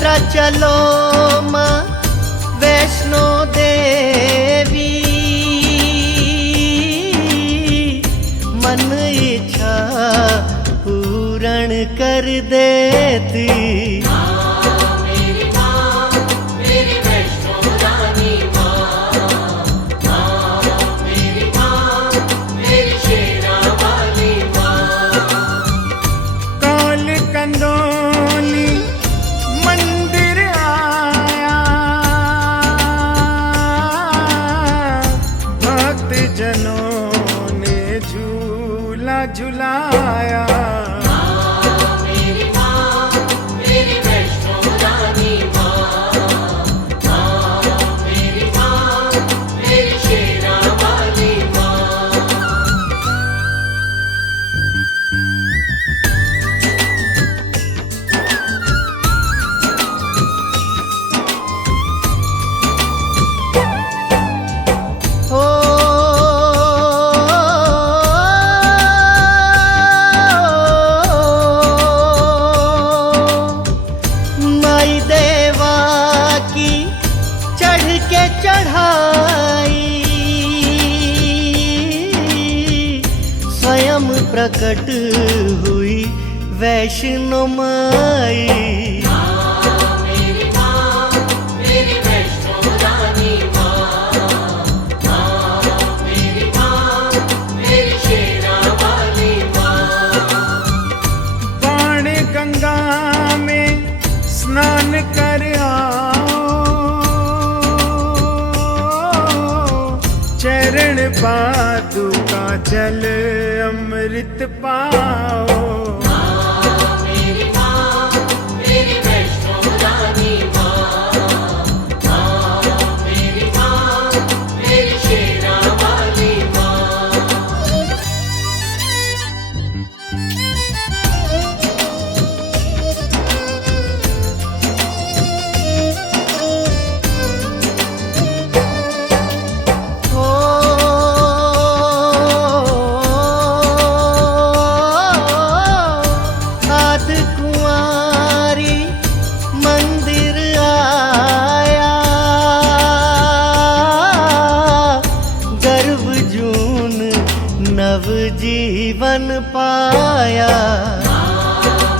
यात्रा चलो माँ वैष्णो देवी, मन इच्छा पूर्ण कर देती। झुलाया मेरी माँ, मेरी वैष्णो रानी माँ, मेरी माँ, मेरी शेरा वाली माँ। चढ़ाई स्वयं प्रकट हुई वैष्णो माई। मेरी माँ, मेरी वैष्णो रानी माँ, मेरी माँ, मेरी शेरा वाली माँ। बाण गंगा में स्नान कर आओ, चरण पादुका जल अमृत पाओ। मेरी माँ, मेरी वैष्णो रानी माँ, मेरी माँ, मेरी शेरा वाली माँ। जीवन पाया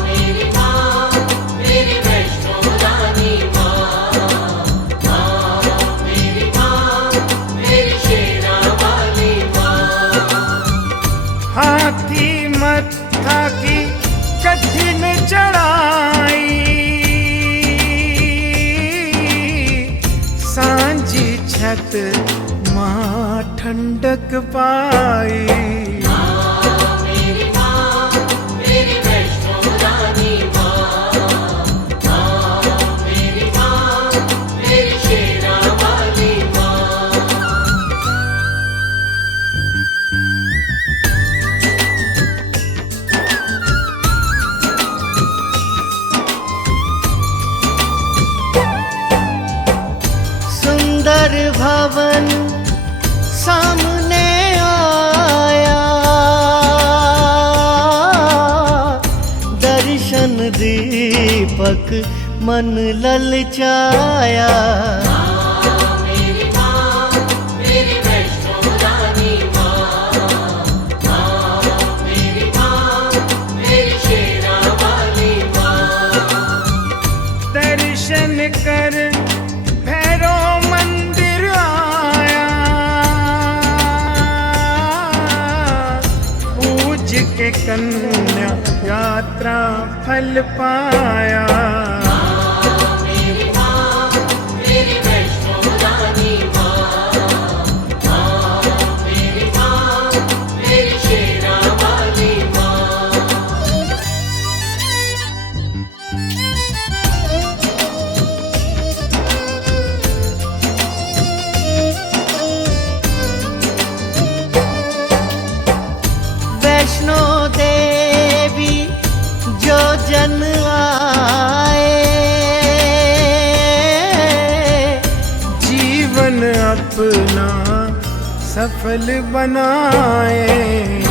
मेरी माँ, मेरी वैष्णो रानी माँ, मेरी माँ, मेरी शेरा वाली माँ। हाथी मत्था की कठिन चढ़ाई, सांझी छत माँ ठंडक पाई। मेरी माँ, मेरी वैष्णो रानी माँ, मेरी माँ, मेरी शेरा वाली माँ। सुंदर भवन सामने आया, दर्शन दीपक मन ललचाया। मेरी माँ, मेरी वैष्णो रानी माँ, मेरी माँ, मेरी शेरा वाली माँ। दर्शन कर भैरव मंदिर आया, पूज के कन्या यात्रा फल पाया। मेरी माँ, मेरी वैष्णो रानी माँ, मेरी माँ, मेरी शेरा वाली माँ। वैष्णो देवी जो जन आए, जीवन अपना सफल बनाए।